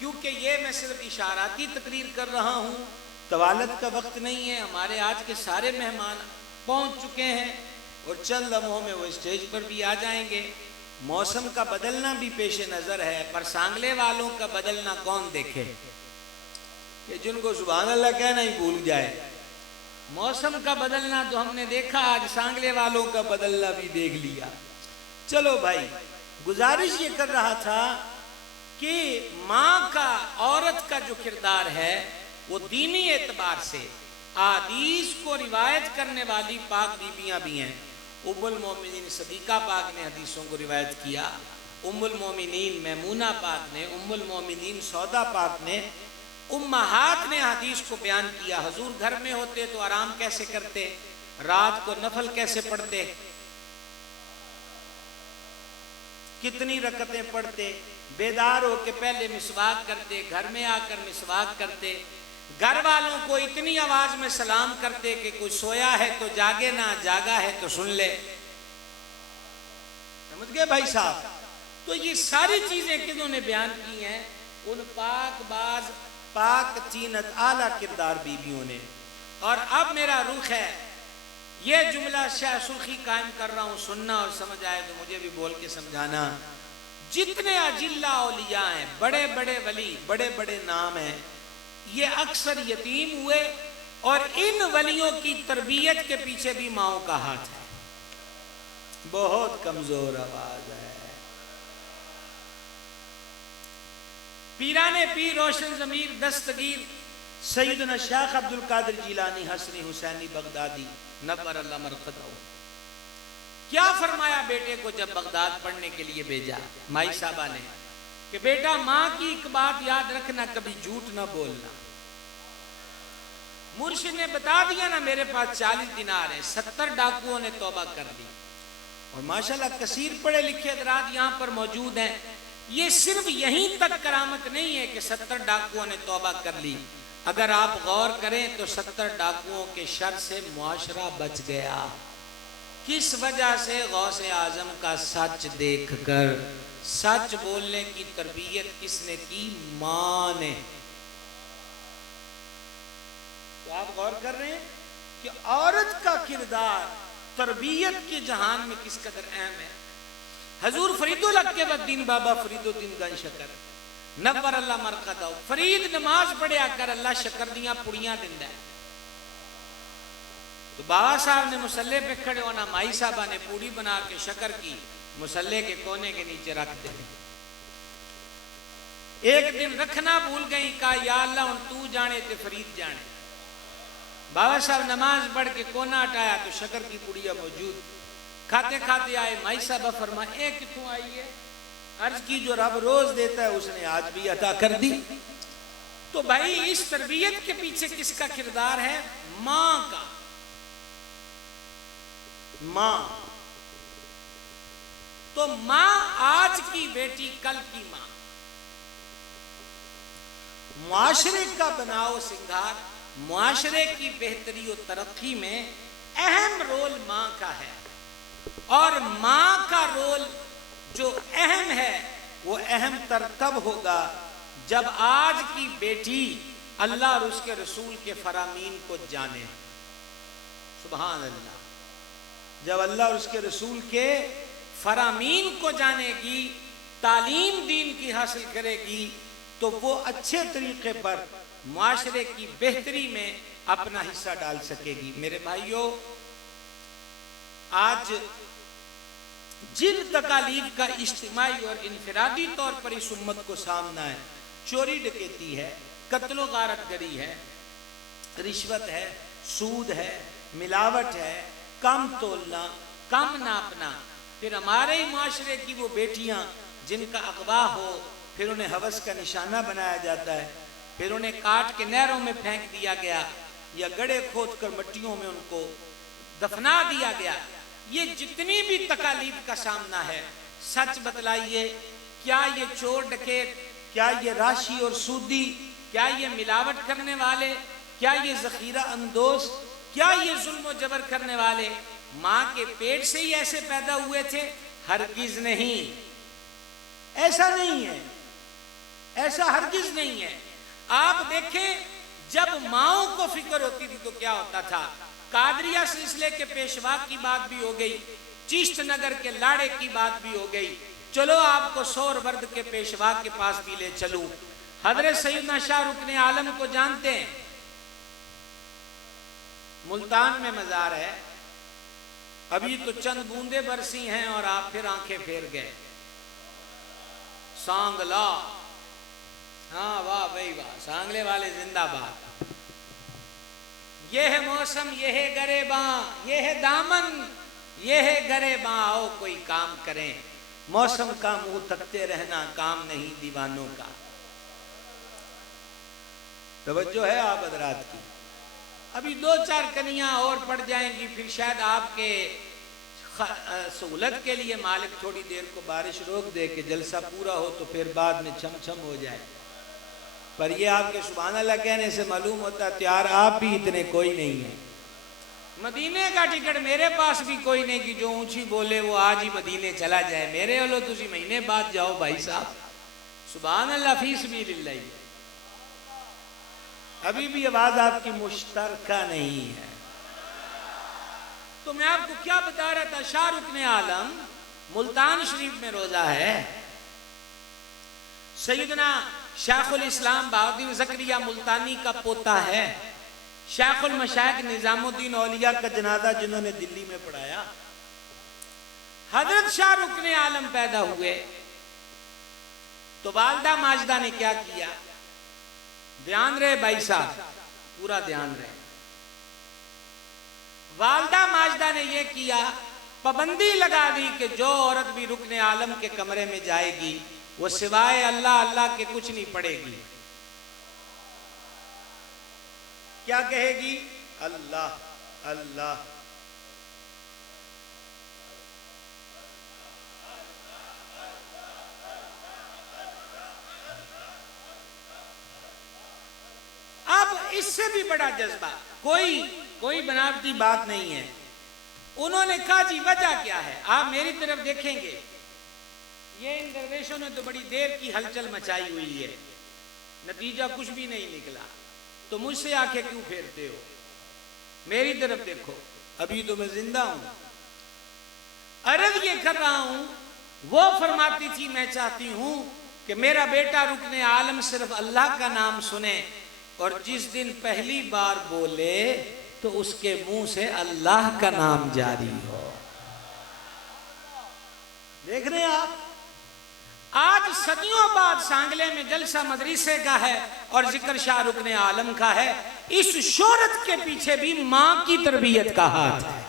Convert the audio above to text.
क्योंकि ये मैं सिर्फ इशाराती तकरीर कर रहा हूँ, तवालत का वक्त नहीं है। हमारे आज के सारे मेहमान पहुँच चुके हैं और चंद लम्हों में वो स्टेज पर भी आ जाएंगे। मौसम का बदलना भी पेश नज़र है, पर सांगले वालों का बदलना कौन देखे कि जिनको सुभान अल्लाह कहना ही भूल जाए। मौसम का बदलना तो हमने देखा, आज सांगले वालों का बदलना भी देख लिया। चलो भाई, गुजारिश ये कर रहा था कि माँ का, औरत का जो किरदार है वो दीनी एतबार से हदीस को रिवायत करने वाली पाक बीबियाँ भी हैं। उम्मुल मोमिनीन सदीका पाक ने हदीसों को रिवायत किया, उम्मुल मोमिनीन मैमूना पाक ने, उम्मुल मोमिनीन सौदा पाक ने, उम्महात ने हदीस को बयान किया। हुजूर घर में होते तो आराम कैसे करते, रात को नफल कैसे पढ़ते, कितनी रकतें पढ़ते, बेदार होके पहले मिसवाक करते, घर में आकर मिसवाक करते, घर वालों को इतनी आवाज में सलाम करते कि कोई सोया है तो जागे ना, जागा है तो सुन ले। समझ गए भाई साहब? तो ये सारी चीजें किन्होंने बयान की हैं? उन पाक बाज, पाक चीनत आला किरदार बीबियों ने। और अब मेरा रुख है, ये जुमला शाह सुर्खी कायम कर रहा हूं, सुनना और समझ आए तो मुझे भी बोल के समझाना। जितने अजिल्ला औलिया हैं, बड़े बड़े वली, बड़े बड़े नाम हैं, ये अक्सर यतीम हुए और इन वलियों की तरबियत के पीछे भी माओ का हाथ है। बहुत कमजोर आवाज है। पीराने पीर रोशन जमीर दस्तगीर सैयदना शेख अब्दुल कादिर जिलानी हसनी हुसैनी बगदादी नव्वर अल्लाह मरकदहू, क्या फरमाया बेटे को जब बगदाद पढ़ने के लिए भेजा माई साहबा ने कि बेटा माँ की एक बात याद रखना, कभी झूठ ना बोलना। मुर्शिद ने बता दिया ना, मेरे पास 40 दिनार है, 70 डाकुओं ने तौबा कर दी। और माशाल्लाह कसीर पढ़े लिखे हज़रात यहाँ पर मौजूद हैं। ये सिर्फ यहीं तक करामत नहीं है कि 70 डाकुओं ने तौबा कर ली। अगर आप गौर करें तो 70 डाकुओं के शर से मुआशरा बच गया। किस वजह से? गौसे आजम का सच देखकर। सच बोलने की तरबियत किसने की? मां ने। तो आप गौर कर रहे हैं कि औरत का किरदार तरबियत के जहान में किस कदर अहम है। हजूर फरीदुल हक के वद्दीन बाबा फरीदुद्दीन गन शकर नव्वर अल्लाह मरकदहू, फरीद नमाज पढ़िया कर, अल्लाह शकर दियां पुड़ियां दिंदा है। तो बाबा साहब ने मुसल्ले पे खड़े होना, माई साहबा ने पूड़ी बना के शकर की मुसल्ले के कोने के नीचे रख दे। एक दिन रखना भूल गई, कहा या अल्लाह हुण तू जाने ते फरीद जाने। बाबा साहब नमाज पढ़ के कोना हटाया तो शकर की पुड़िया मौजूद। खाते खाते आए, माई साहबा फरमाए ए कितों आई है? अर्ज की जो रब रोज देता है उसने आज भी अता कर दी। तो भाई इस तरबियत के पीछे किसका किरदार है? मां का। मां तो मां आज की बेटी कल की मां। मुआशरे का बनाओ सिंगार, मुआशरे की बेहतरी और तरक्की में अहम रोल मां का है। और मां का रोल जो अहम है वो अहम तर तब होगा जब आज की बेटी अल्लाह और उसके रसूल के फरामीन को जाने। सुभान अल्लाह। जब अल्लाह और उसके रसूल के फरामीन को जानेगी, तालीम दीन की हासिल करेगी, तो वो अच्छे तरीके पर मुआशरे की बेहतरी में अपना हिस्सा डाल सकेगी। मेरे भाइयों, आज जिन तकालीफ का इज्तिमाई और इनफरादी तौर पर इस उम्मत को सामना है, चोरी डकैती है, कत्लो गारतगरी है, रिश्वत है, सूद है, मिलावट है, कम तोलना, कम नापना, फिर हमारे ही माशरे की वो बेटियां जिनका अगवा हो, फिर उन्हें हवस का निशाना बनाया जाता है, फिर उन्हें काट के नहरों में फेंक दिया गया या गड्ढे खोद कर मिट्टियों में उनको दफना दिया गया। ये जितनी भी तकालीफ का सामना है, सच बतलाइए, क्या ये चोर डकैत, क्या ये राशि और सूदी, क्या ये मिलावट करने वाले, क्या ये जखीरा अंदोज, क्या ये जुल्म और जबर करने वाले माँ के पेट से ही ऐसे पैदा हुए थे? हरगिज नहीं, ऐसा नहीं है। ऐसा हरगिज नहीं है। आप देखें, जब माओ को फिक्र होती थी तो क्या होता था। कादरिया सिलसिले के पेशवा की बात भी हो गई, चिश्त नगर के लाड़े की बात भी हो गई। चलो आपको सोहरवर्द के पेशवा के पास भी ले चलूं। हजरत सैयदना शाह रुकने आलम को जानते हैं, मुल्तान में मजार है, अभी तो चंद बूंदे बरसी हैं और आप फिर आंखें फेर गए। सांगला, हाँ वाह भाई वाह, सांगले वाले जिंदाबाद। ये है मौसम, ये है गरेबा, ये है दामन, ये है गरेबा, आओ कोई काम करें। मौसम का मुंह तकते रहना काम नहीं दीवानों का। तवज्जो है आप हजरात की। अभी 2-4 कनियां और पड़ जाएंगी, फिर शायद आपके सहूलत के लिए मालिक थोड़ी देर को बारिश रोक दे कि जलसा पूरा हो, तो फिर बाद में छम छम हो जाए। पर ये आपके सुभान अल्लाह कहने से मालूम होता तैयार आप भी इतने कोई नहीं है। मदीने का टिकट मेरे पास भी कोई नहीं कि जो ऊंची बोले वो आज ही मदीने चला जाए। मेरे वालों तुसी महीने बाद जाओ भाई साहब, सुभान अल्लाह, फीस भी लिल्लाही। अभी भी आवाज आपकी मुश्तरका नहीं है। तो मैं आपको क्या बता रहा था, शाह रुकने आलम मुल्तान शरीफ में रोजा है। सैयदना शायखुल इस्लाम बहाउद्दीन ज़करिया मुल्तानी का पोता है। शायखुल मशाइख निजामुद्दीन औलिया का जनाजा जिन्होंने दिल्ली में पढ़ाया। हजरत शाह रुकने आलम पैदा हुए तो वालदा माजदा ने क्या किया, ध्यान रहे भाई साहब, पूरा ध्यान रहे। वालदा माजदा ने यह किया, पाबंदी लगा दी कि जो औरत भी रुकने आलम के कमरे में जाएगी वो सिवाय अल्लाह अल्लाह के कुछ नहीं पढ़ेगी। क्या कहेगी? अल्लाह अल्लाह। अब इससे भी बड़ा जज्बा, कोई बनावटी बात नहीं है। उन्होंने कहा जी वजह क्या है, आप मेरी तरफ देखेंगे, ये इन दरवेशों ने तो बड़ी देर की हलचल मचाई हुई है, नतीजा कुछ भी नहीं निकला, तो मुझसे आंखें क्यों फेरते हो? मेरी तरफ देखो, अभी तो मैं जिंदा हूं। अर्ज ये कर रहा हूं, वो फरमाती थी मैं चाहती हूं कि मेरा बेटा रुकने आलम सिर्फ अल्लाह का नाम सुने और जिस दिन पहली बार बोले तो उसके मुंह से अल्लाह का नाम जारी हो। देख रहे हैं आप, आज सदियों बाद सांगले में जलसा मदरसे का है और जिक्र शाह रुकने आलम का है। इस शोहरत के पीछे भी मां की तरबियत का हाथ है।